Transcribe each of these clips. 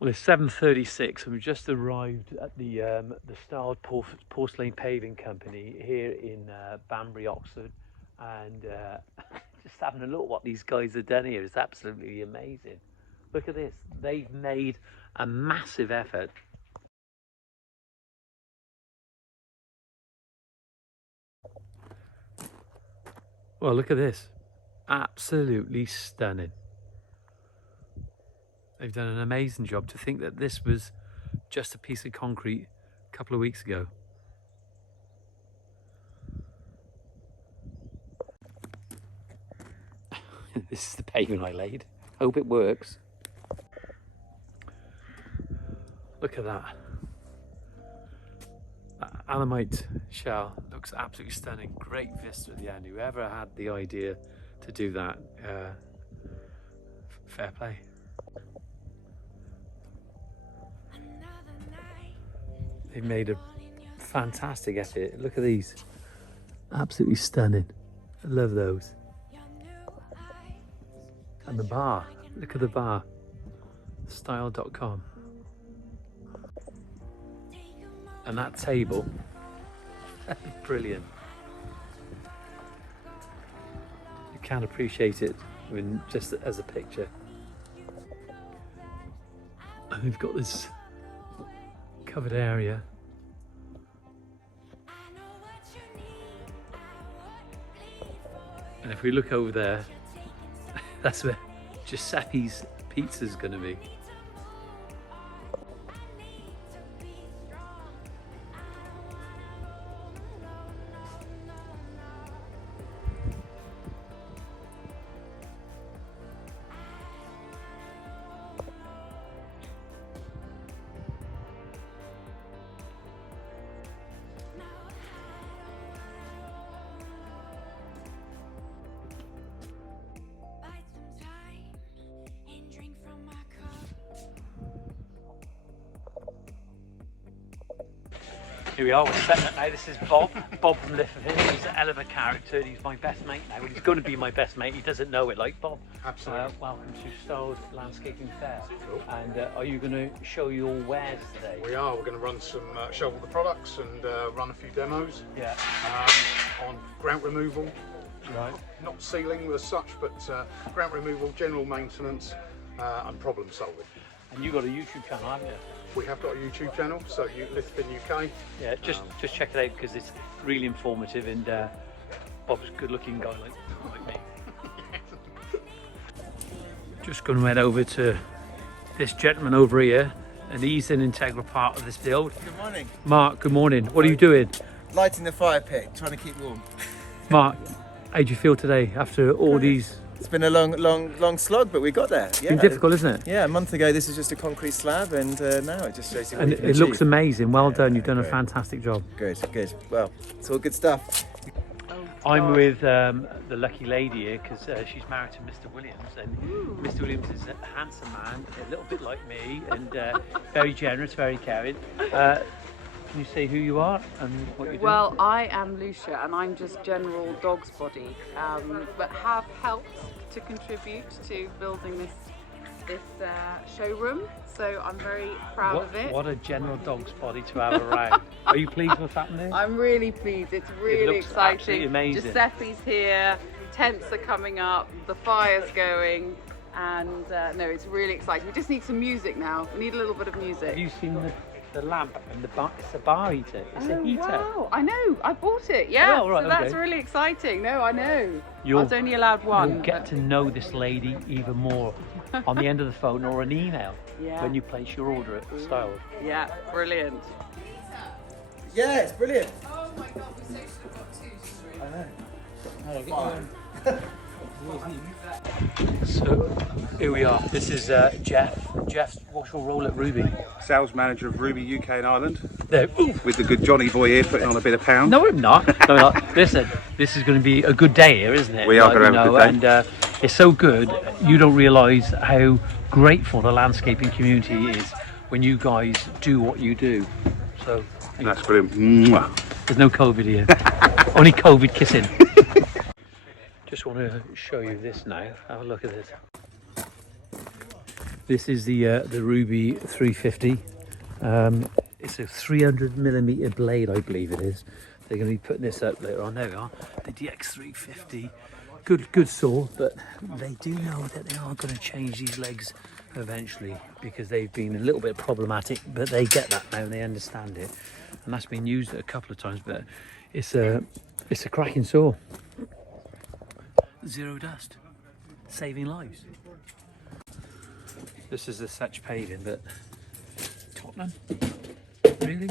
Well, it's 7:36 and we've just arrived at the Stiled Porcelain Paving Company here in Banbury, Oxford, and just having a look at what these guys have done here. It's absolutely amazing. Look at this. They've made a massive effort. Well, look at this. Absolutely stunning. They've done an amazing job. To think that this was just a piece of concrete a couple of weeks ago. This is the paving I laid. Hope it works. Look at that. That alamite shell looks absolutely stunning. Great vista at the end. Whoever had the idea to do that, fair play. They made a fantastic effort. Look at these. Absolutely stunning. I love those. And the bar. Look at the bar. Stiled.com. And that table. Brilliant. You can't appreciate it when just as a picture. And we've got this covered area. And if we look over there, that's where Giuseppe's Pizza's going to be. Here we are, we're setting up now. This is Bob from Liverpool. He's a hell of a character. He's my best mate now. Well, he's going to be my best mate. He doesn't know it, like Bob. Absolutely. Welcome to Stiled Landscaping Fair. Cool. And are you going to show your wares today? We are. We're going to run some, show all the products and run a few demos. Yeah. On grout removal. Right. Not sealing as such, but grout removal, general maintenance, and problem solving. And you've got a YouTube channel, haven't you? We have got a YouTube channel, so Liverpool UK. Yeah, just check it out because it's really informative, and Bob's a good-looking guy like me. Just going to head over to this gentleman over here, and he's an integral part of this build. Good morning. Mark, good morning. What are you doing? Lighting the fire pit, trying to keep warm. Mark, how do you feel today after all these? It's been a long slog, but we got there. It's been difficult, isn't it? Yeah, a month ago this was just a concrete slab, and now it just shows you what And you can it looks achieve. amazing. Well done. You've done a great. fantastic job. Good. Well, it's all good stuff. I'm with the lucky lady here because she's married to Mr. Williams, and Mr. Williams is a handsome man, a little bit like me, and very generous, very caring. Can you say who you are and what you're doing? Well, I am Lucia and I'm just general dog's body, but have helped to contribute to building this showroom, so I'm very proud of it. What a general dog's body to have around. Are you pleased with what's happening? I'm really pleased, it's really looks exciting. absolutely amazing. Giuseppe's here, tents are coming up, the fire's going, and no, it's really exciting. We just need some music now, we need a little bit of music. Have you seen the lamp and the bar? It's a bar heater. It's a heater. Wow, I know, I bought it, yeah, Oh, right, so that's okay. really exciting. No, I know. I You'll- was only allowed one. You'll get to know this lady even more on the end of the phone or an email Yeah. when you place your order at Stiled. Yeah, brilliant. Yeah, it's brilliant. Oh my god, we so should have got two. I know. So here we are. This is Jeff. Jeff, what's your role at Ruby? Sales manager of Ruby UK and Ireland, There. Ooh. with the good Johnny boy here putting on a bit of pound. No, I'm not. No, I'm not. Listen, this is going to be a good day here, isn't it? We are going to have a good day. And it's so good. You don't realise how grateful the landscaping community is when you guys do what you do. So That's brilliant. Mwah. there's no COVID here. Only COVID kissing. Just want to show you this now. Have a look at this. This is the Ruby 350. It's a 300mm blade, I believe it is. They're going to be putting this up later on. There we are, the DX350. Good saw, but they do know that they are going to change these legs eventually because they've been a little bit problematic, but they get that now and they understand it. And that's been used a couple of times, but it's a cracking saw. Zero dust, saving lives. This is the such paving, but Tottenham, really?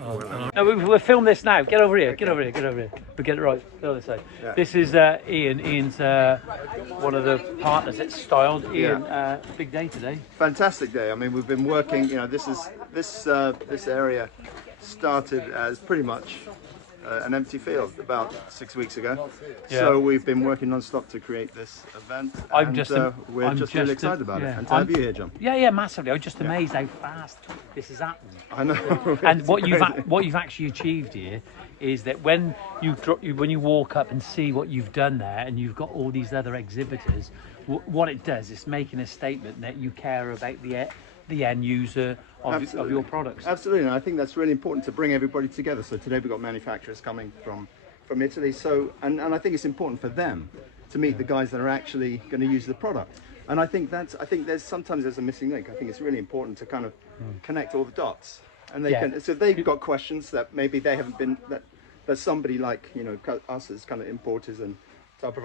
Oh, no, we'll film this now. Get over here. Get over here. Get over here. We'll get it right. Get on this side. Yeah. This is Ian. Ian's one of the partners at Stiled. Ian, big day today. Fantastic day. I mean, we've been working. You know, this area started as pretty much an empty field about 6 weeks ago. Yeah. So we've been working non-stop to create this event. I'm and, just we're just really excited about it. And to have you here, John. Yeah, massively. I'm just amazed how fast this has happened. I know. And what you've actually achieved here is that when you walk up and see what you've done there, and you've got all these other exhibitors, what it does is making a statement that you care about the end user of your products. Absolutely, and I think that's really important to bring everybody together. So today we've got manufacturers coming from Italy. So and I think it's important for them to meet the guys that are actually going to use the product. And I think there's a missing link. I think it's really important to kind of connect all the dots. And so they've got questions that maybe they haven't been that somebody like us as kind of importers and type of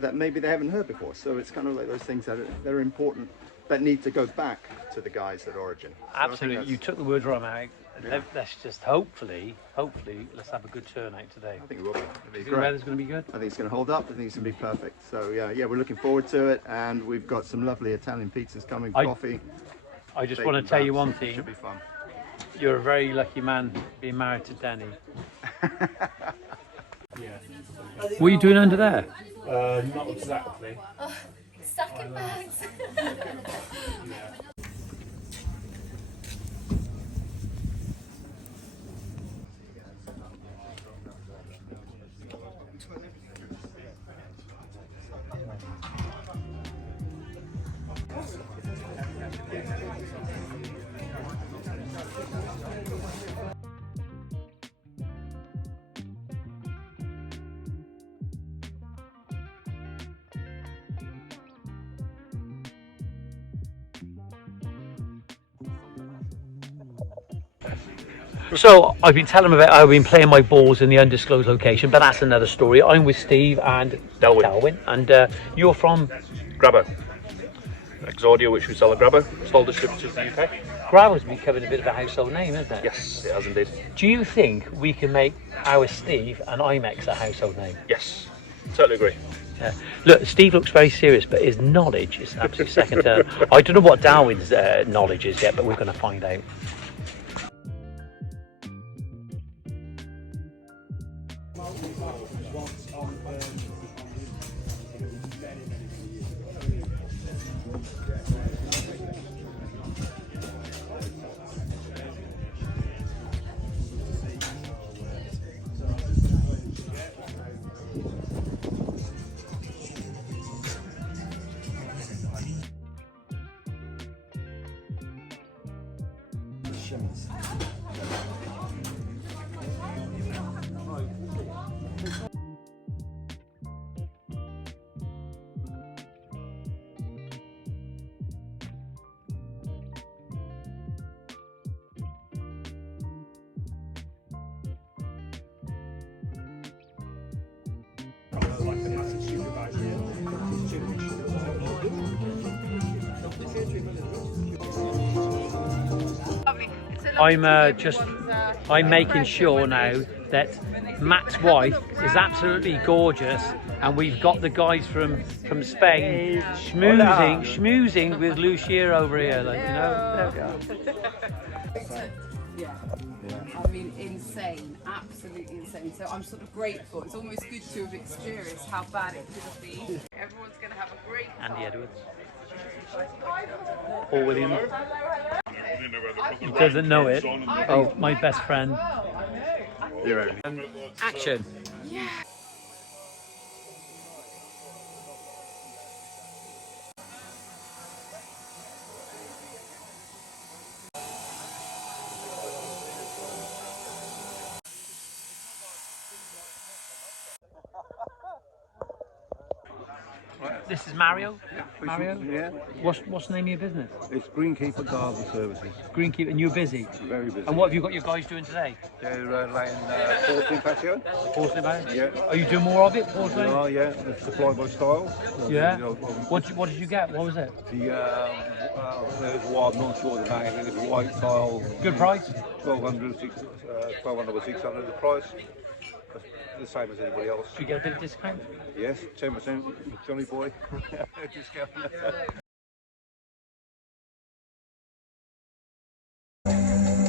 that maybe they haven't heard before. So it's kind of like those things that are important that need to go back to the guys at origin. So absolutely, you took the words right out. Yeah. Let's just hopefully let's have a good turnout today. I think it will be. Do you think the weather's going to be good? I think it's going to hold up. I think it's going to be perfect. So yeah, we're looking forward to it, and we've got some lovely Italian pizzas coming, coffee. I just want to tell you one thing. Should be fun. You're a very lucky man being married to Danny. What are you doing under there? Not exactly. Stacking bags. So I've been telling them about how I've been playing my balls in the undisclosed location, but that's another story. I'm with Steve and Darwin, and you're from Grabber. Exordia, which we sell at Grabber, sole distributors in the UK. Grabber's becoming a bit of a household name, isn't it? Yes, it has indeed. Do you think we can make our Steve and IMEX a household name? Yes, totally agree. Yeah. Look, Steve looks very serious, but his knowledge is absolutely second to none. I don't know what Darwin's knowledge is yet, but we're going to find out. I'm making sure now that Matt's wife is absolutely gorgeous, and we've got the guys from Spain schmoozing with Lucia over here, like, you know. There we go. Yeah. I mean, insane, absolutely insane. So I'm sort of grateful. It's almost good to have experienced how bad it could have been. Everyone's going to have a great time. Andy Edwards. Paul Williams. He doesn't know it. Oh, my best friend. You're ready. Action. Yeah. This is Mario. Mario. Yeah. What's the name of your business? It's Greenkeeper Garden Services. Greenkeep, and you're busy. Very busy. And what have you got your guys doing today? They're laying porcelain patio. Porcelain, man? Yeah. Are you doing more of it, porcelain? Oh yeah. It's supplied by Stiled. Yeah. What did you get? What was it? There's what I'm not sure the name. It's white tile. Good price. 1200 or 600 the price. The same as anybody else. Do you get a bit of discount? Yes, 10%. Johnny boy. Discount.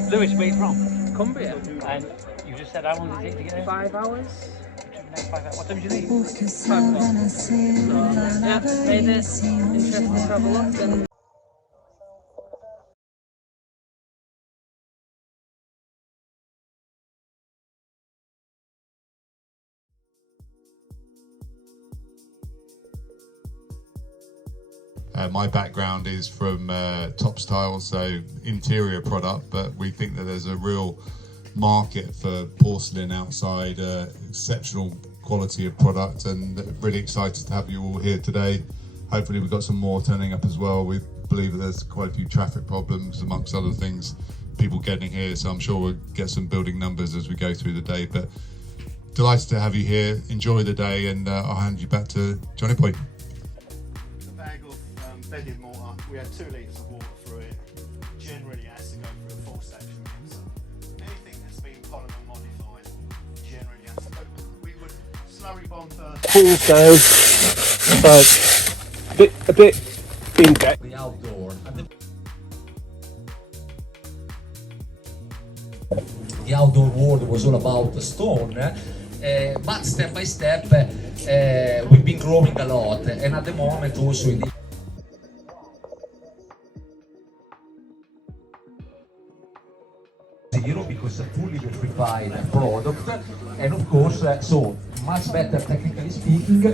Lewis, where you from? Cumbria. And you just said how long did it take to get there? 5 hours. 5 hours. What time did you leave? 5 o'clock. Yeah, made it interesting to have a look. And my background is from top style, so interior product, but we think that there's a real market for porcelain outside, exceptional quality of product, and really excited to have you all here today. Hopefully we've got some more turning up as well. We believe that there's quite a few traffic problems amongst other things, people getting here, so I'm sure we'll get some building numbers as we go through the day, but delighted to have you here. Enjoy the day, and I'll hand you back to Johnny Boy. Bedded mortar, we had 2 litres of water through it. Generally it has to go through a full section mixer. Anything that's been polymer modified generally has to go. We would slurry bomb first. Full scale, so a bit in depth. The outdoor. The outdoor world was all about the stone, but step by step we've been growing a lot, and at the moment also in the because a fully electrified product, and of course so much better technically speaking,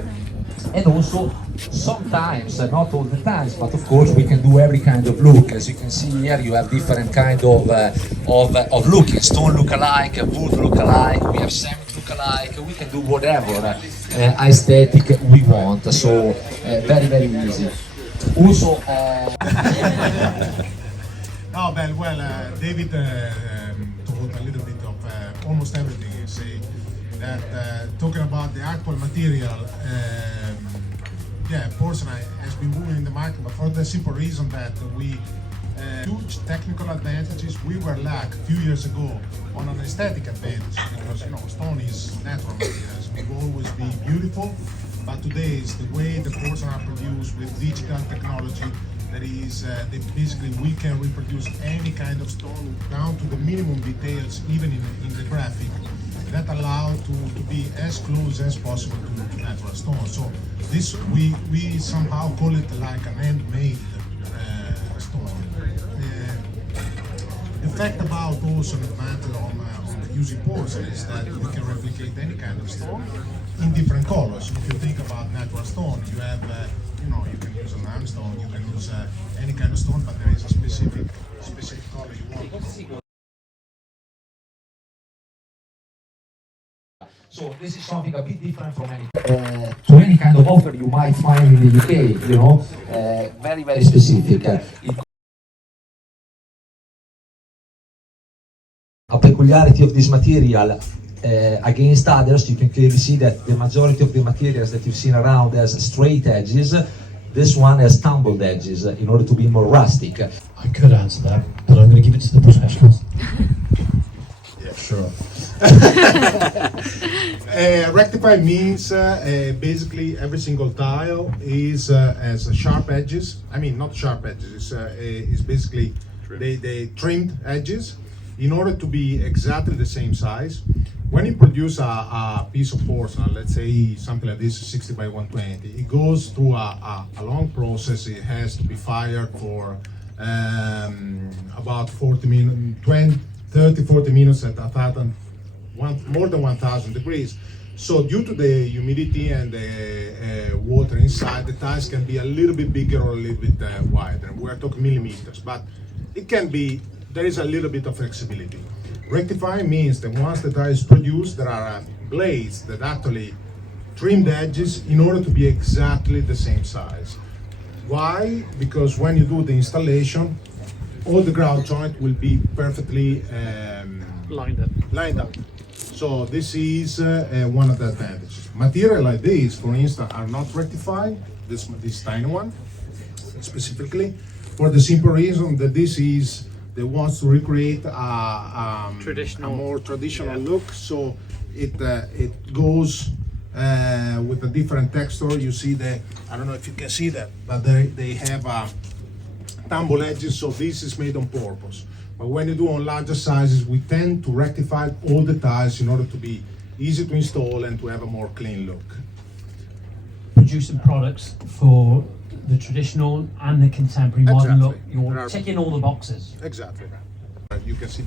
and also sometimes, not all the times, but of course we can do every kind of look. As you can see here, you have different kind of looking, stone look-alike, wood look-alike, we have cement look-alike, we can do whatever aesthetic we want, so very easy. Also David told a little bit of almost everything. You say that talking about the actual material, porcelain has been moving in the market, but for the simple reason that we huge technical advantages we were lack a few years ago on an aesthetic advantage, because stone is natural materials, it will always be beautiful, but today is the way the porcelain are produced with digital technology. That is, basically we can reproduce any kind of stone down to the minimum details, even in the graphic, that allow to be as close as possible to natural stone. So this we somehow call it like an handmade stone. The fact about also the advantage on using porcelain is that we can replicate any kind of stone in different colors. If you think about natural stone, you have you can use a limestone, you can use any kind of stone, but there is a specific color you want. So this is something a bit different from any kind of offer you might find in the UK. Very specific. A peculiarity of this material against others, you can clearly see that the majority of the materials that you've seen around has straight edges. This one has tumbled edges in order to be more rustic. I could answer that, but I'm going to give it to the professionals. Yeah, sure. Rectify means basically every single tile is has sharp edges. I mean, not sharp edges. It's basically they trimmed edges in order to be exactly the same size. When you produce a piece of porcelain, let's say something like this, 60 by 120, it goes through a long process. It has to be fired for about 40 minutes, 30-40 minutes at more than 1,000 degrees. So due to the humidity and the water inside, the tiles can be a little bit bigger or a little bit wider. We're talking millimeters, but it can be, there is a little bit of flexibility. Rectify means that once the tile is produced, there are blades that actually trimmed edges in order to be exactly the same size. Why? Because when you do the installation, all the grout joint will be perfectly lined up. So this is one of the advantages. Material like this, for instance, are not rectified, this tiny one, specifically, for the simple reason that this is, they want to recreate a more traditional look, so it goes with a different texture. You see that, I don't know if you can see that, but they have tumble edges, so this is made on purpose. But when you do on larger sizes, we tend to rectify all the tiles in order to be easy to install and to have a more clean look. Producing products for the traditional and the contemporary modern look. You're ticking all the boxes. Exactly. You can see,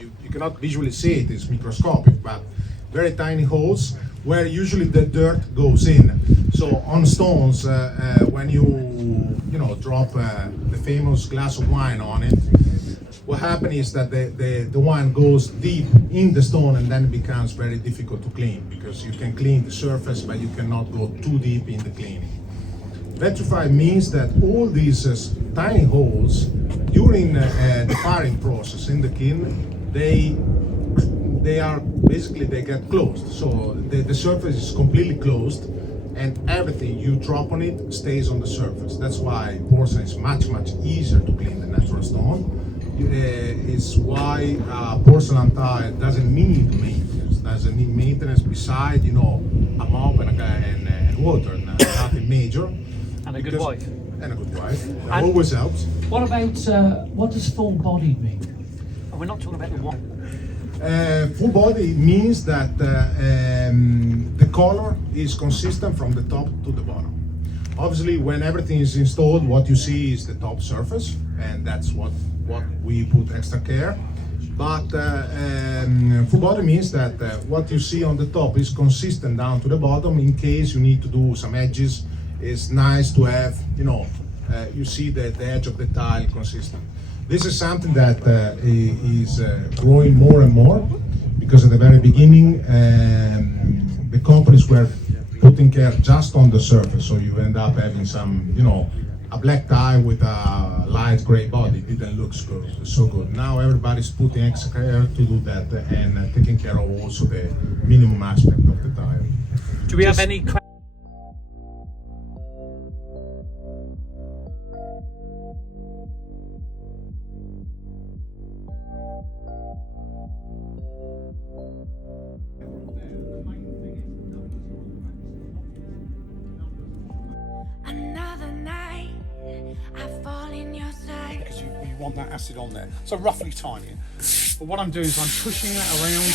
you cannot visually see it, it's microscopic, but very tiny holes where usually the dirt goes in. So on stones, when you drop the famous glass of wine on it, what happens is that the wine goes deep in the stone, and then it becomes very difficult to clean, because you can clean the surface, but you cannot go too deep in the cleaning. Vitrify means that all these tiny holes during the firing process in the kiln, they are basically, they get closed. So the surface is completely closed, and everything you drop on it stays on the surface. That's why porcelain is much easier to clean than natural stone. Is why porcelain tile doesn't need maintenance. Doesn't need maintenance beside, a mop and water, nothing major. And a good wife. And a good wife. That always helps. What about, what does full-bodied mean? And we're not talking about the one. Full body means that the color is consistent from the top to the bottom. Obviously, when everything is installed, what you see is the top surface, and that's what we put extra care. But full body means that what you see on the top is consistent down to the bottom. In case you need to do some edges, it's nice to have, you see the edge of the tile consistent. This is something that is growing more and more, because at the very beginning the companies were putting care just on the surface, so you end up having some, a black tile with a light gray body. It didn't look so good. Now everybody's putting extra care to do that, and taking care of also the minimum aspect of the tile. Do we have any want that acid on there, so roughly tiny. But what I'm doing is I'm pushing that around.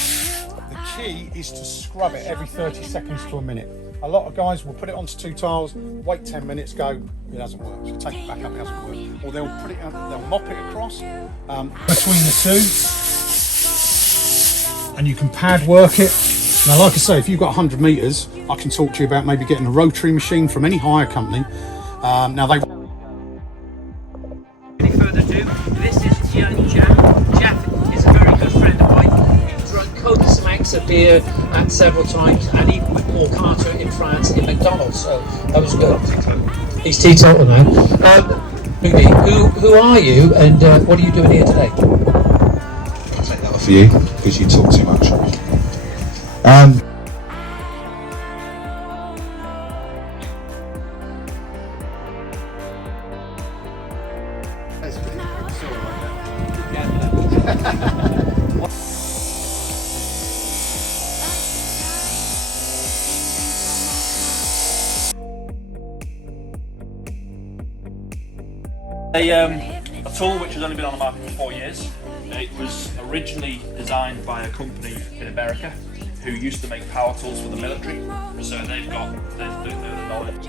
The key is to scrub it every 30 seconds to a minute. A lot of guys will put it onto 2 tiles, wait 10 minutes, go, it doesn't work. So take it back up, it doesn't work. Or they'll put it, they'll mop it across between the two, and you can pad work it. Now, like I say, if you've got 100 meters, I can talk to you about maybe getting a rotary machine from any hire company. Now they. This is Jeff is a very good friend of mine. He's drunk copious amounts of beer at several times, and even with Paul Carter in France in McDonald's, so that was good. He's teetotal now. Who are you, and what are you doing here today? I'll take that off for you, because you talk too much. A tool which has only been on the market for 4 years. It was originally designed by a company in America who used to make power tools for the military, so they've got the knowledge.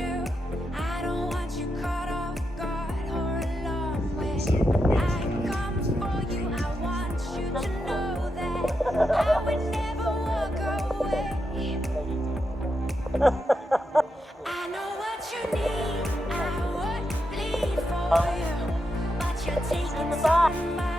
I know what you need, I would bleed for you, but you're taking somebody.